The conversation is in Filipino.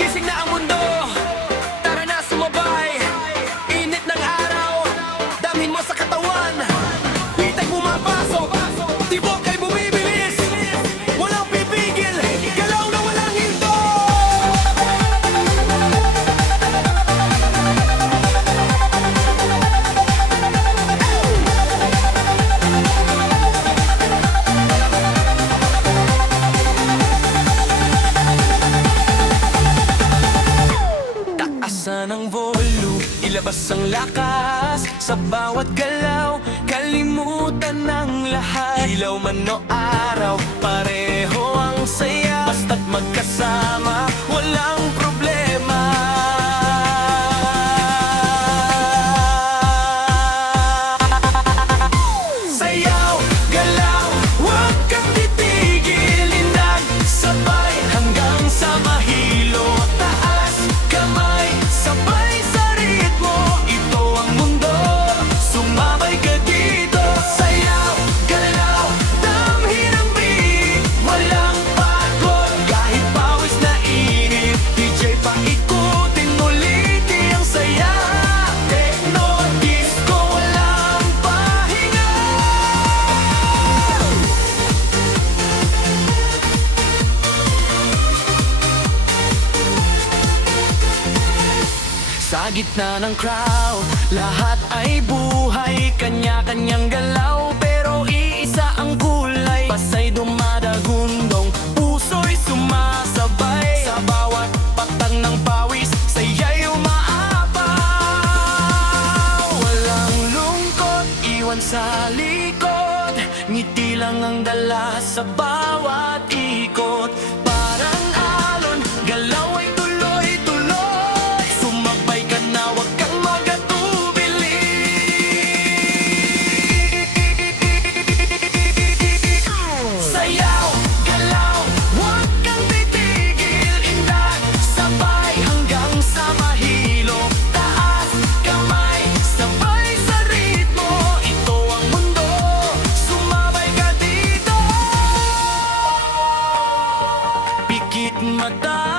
Gising na ang mundo, tara na sumabay. Init ng araw, damhin mo sa katawan. Pitay pumapasok, tibok ay bumibilis. Walang pipigil, galaw na walang hinto. Taasan ang volume, ilabas ang lakas. Sa bawat galaw, kalimutan ng lahat. Ilaw man o araw, pareho ang saya. Basta't magkasama, walang problema. Sayaw, galaw, huwag kang titigil. Indag, sabay hanggang sa mahilo. Taas, kamay, sabay sa ritmo. Ito ang mundo, sumabay ka dito. Sayaw, galaw, damhin ang beat. Walang pagod, kahit pawis na init. DJ paikutin, uliti ang saya. Techno, disco, walang pahinga. Sa gitna ng crowd, lahat ay buhay. Kanya-kanyang galaw, pero iisa ang kulay. Pasay dumadagundong, puso'y sumasabay. Sa bawat patang ng pawis, saya'y umaapaw. Walang lungkot, iwan sa likod. Ngiti lang ang dala sa bawat ikot. Parang alon, galaw ay tuloy-tuloy. Sumabay ka na, wag kang magatubili. Sayaw, galaw, wag kang titigil. Indag, sabay hanggang sa mahilo. Taas, kamay, sabay sa ritmo. Ito ang mundo, sumabay ka dito. Pikit mata,